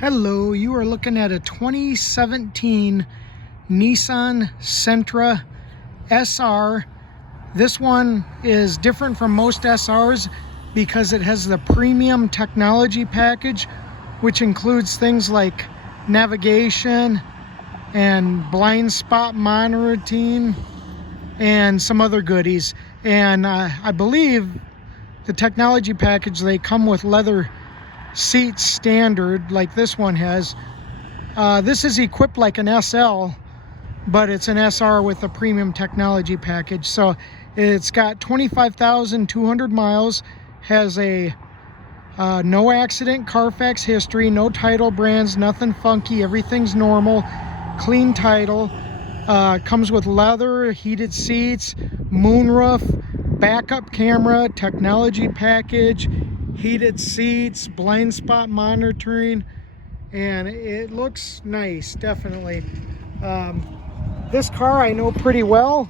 Hello, you are looking at a 2017 Nissan Sentra SR. This one is different from most SRs because it has the premium technology package, which includes things like navigation and blind spot monitoring and some other goodies. And I believe the technology package, they come with leather seats standard like this one has. This is equipped like an SL, but it's an SR with a premium technology package. So it's got 25,200 miles, has a no accident Carfax history, no title brands, nothing funky, everything's normal, clean title. Comes with leather, heated seats, moonroof, backup camera, technology package, heated seats, blind spot monitoring, and it looks nice, definitely. This car I know pretty well,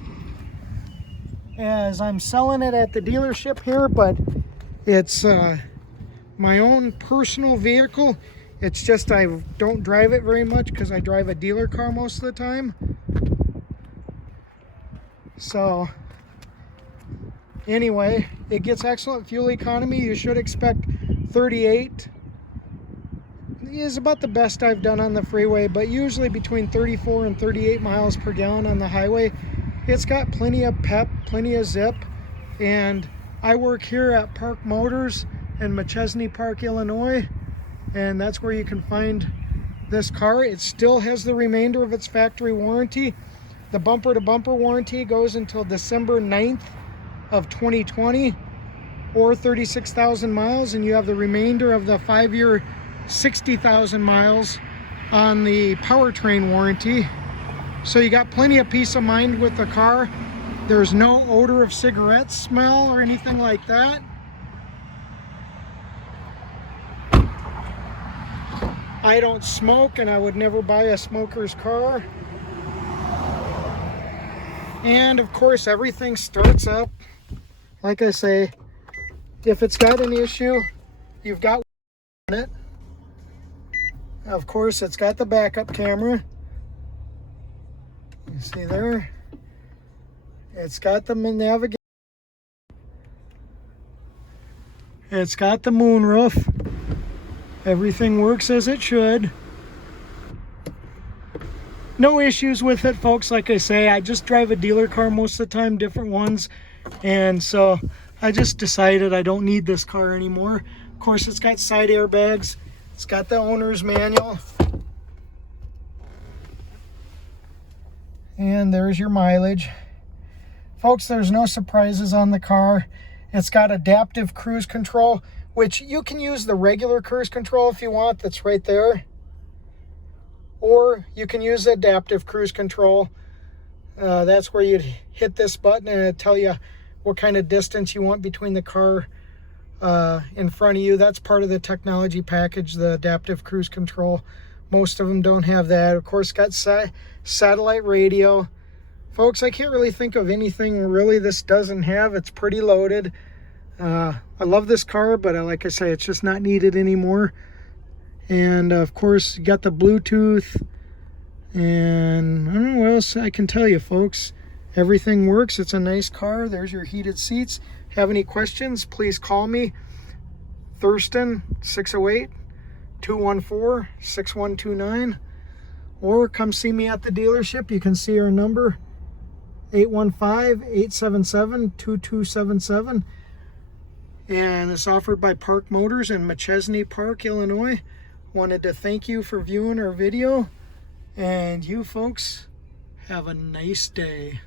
as I'm selling it at the dealership here, but it's my own personal vehicle. It's just I don't drive it very much because I drive a dealer car most of the time. So anyway, it gets excellent fuel economy. You should expect 38. Is about the best I've done on the freeway, but usually between 34 and 38 miles per gallon on the highway. It's got plenty of pep, plenty of zip, and I work here at Park Motors in Machesney Park, Illinois, and that's where you can find this car. It still has the remainder of its factory warranty. The bumper-to-bumper warranty goes until December 9th of 2020, or 36,000 miles, and you have the remainder of the 5-year 60,000 miles on the powertrain warranty. So you got plenty of peace of mind with the car. There's no odor of cigarette smell or anything like that. I don't smoke, and I would never buy a smoker's car. And of course, everything starts up. Like I say, if it's got an issue, you've got on it. Of course, it's got the backup camera. You see there? It's got the navigation. It's got the moonroof. Everything works as it should. No issues with it, folks. Like I say, I just drive a dealer car most of the time, different ones. And so I just decided I don't need this car anymore. Of course, it's got side airbags. It's got the owner's manual. And there's your mileage. Folks, there's no surprises on the car. It's got adaptive cruise control, which you can use the regular cruise control if you want. That's right there. Or you can use adaptive cruise control. That's where you'd hit this button and it'll tell you what kind of distance you want between the car in front of you. That's part of the technology package, the adaptive cruise control. Most of them don't have that. Of course, got satellite radio. Folks, I can't really think of anything really this doesn't have. It's pretty loaded. I love this car, but like I say, it's just not needed anymore. And of course, you got the Bluetooth, and I don't know what else I can tell you, folks. Everything works. It's a nice car. There's your heated seats. Have any questions, please call me. Thurston, 608-214-6129. Or come see me at the dealership. You can see our number, 815-877-2277. And it's offered by Park Motors in Machesney Park, Illinois. Wanted to thank you for viewing our video, and you folks have a nice day.